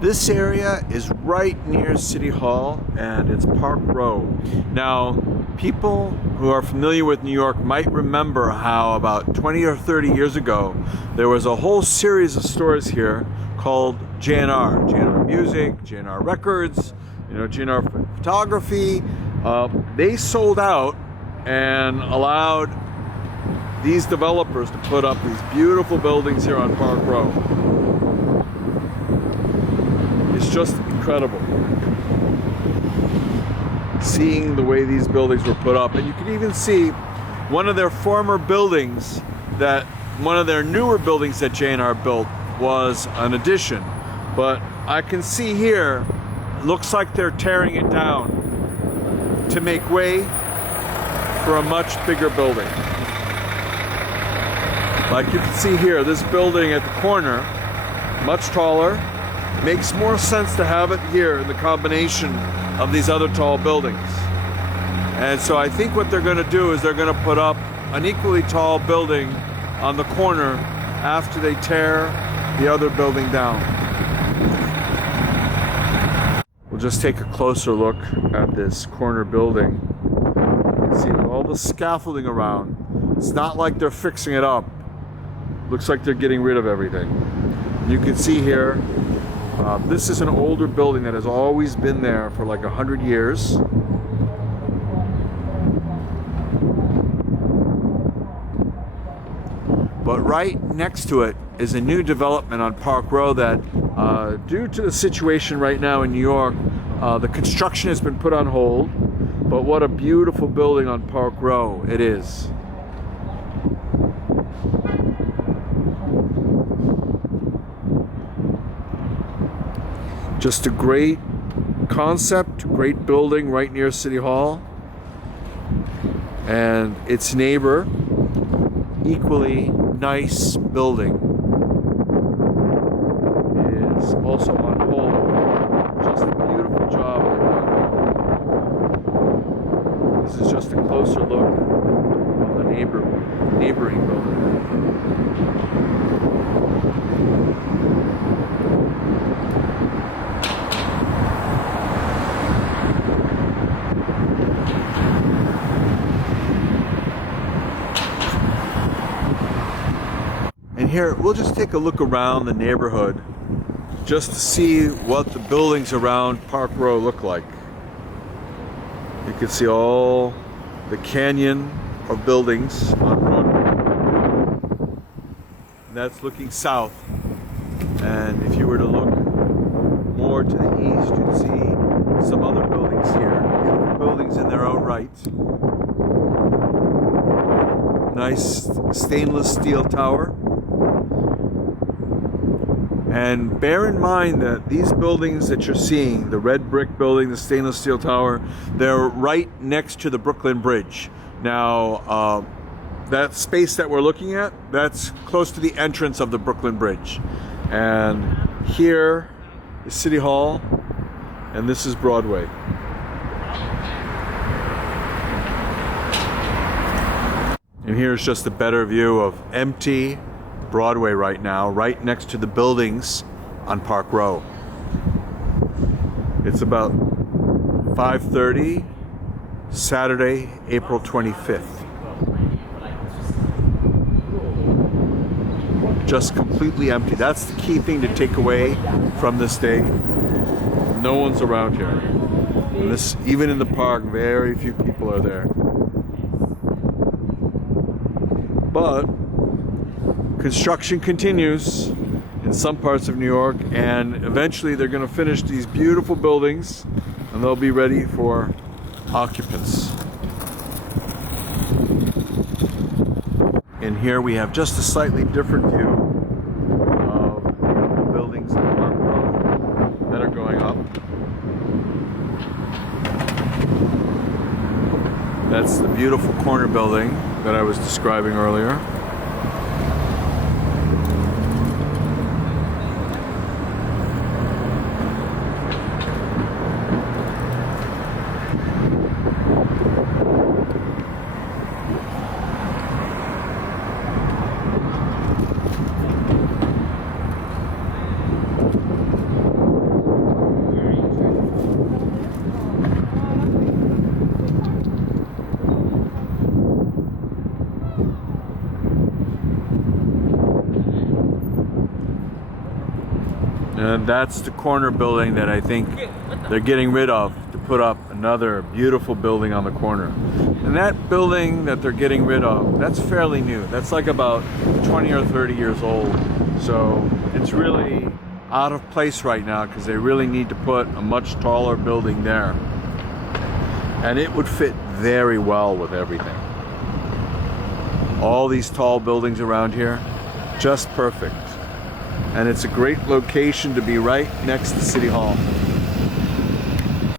This area is right near City Hall, and it's Park Row. Now, people who are familiar with New York might remember how about 20 or 30 years ago, there was a whole series of stores here called J&R. J&R Music, J&R Records, J&R Photography. They sold out and allowed these developers to put up these beautiful buildings here on Park Row. It's just incredible seeing the way these buildings were put up. And you can even see one of their former buildings, one of their newer buildings that J&R built was an addition. But I can see here, it looks like they're tearing it down to make way for a much bigger building. Like you can see here, this building at the corner, much taller, makes more sense to have it here in the combination of these other tall buildings. And so I think what they're going to do is they're going to put up an equally tall building on the corner after they tear the other building down. We'll just take a closer look at this corner building. You can see with all the scaffolding around, it's not like they're fixing it up. Looks like they're getting rid of everything. You can see here, this is an older building that has always been there for like 100 years. But right next to it is a new development on Park Row that, due to the situation right now in New York, the construction has been put on hold. But what a beautiful building on Park Row it is. Just a great concept, great building right near City Hall. And its neighbor, equally nice building, is also on hold. Just a beautiful job. This is just a closer look of the neighboring building. And here, we'll just take a look around the neighborhood just to see what the buildings around Park Row look like. You can see all the canyon of buildings on Broadway. And that's looking south. And if you were to look more to the east, you'd see some other buildings here. Beautiful buildings in their own right. Nice stainless steel tower. And bear in mind that these buildings that you're seeing, the red brick building, the stainless steel tower, they're right next to the Brooklyn Bridge. Now, that space that we're looking at, that's close to the entrance of the Brooklyn Bridge. And here is City Hall, and this is Broadway. And here's just a better view of empty Broadway right now, right next to the buildings on Park Row. It's about 5:30, Saturday, April 25th. Just completely empty. That's the key thing to take away from this day. No one's around here. And this, even in the park, very few people are there. But construction continues in some parts of New York, and eventually they're going to finish these beautiful buildings and they'll be ready for occupants. And here we have just a slightly different view of the buildings in Park Row that are going up. That's the beautiful corner building that I was describing earlier. And that's the corner building that I think they're getting rid of to put up another beautiful building on the corner. And that building that they're getting rid of, that's fairly new. That's like about 20 or 30 years old. So it's really out of place right now because they really need to put a much taller building there. And it would fit very well with everything. All these tall buildings around here, just perfect. And it's a great location to be right next to City Hall.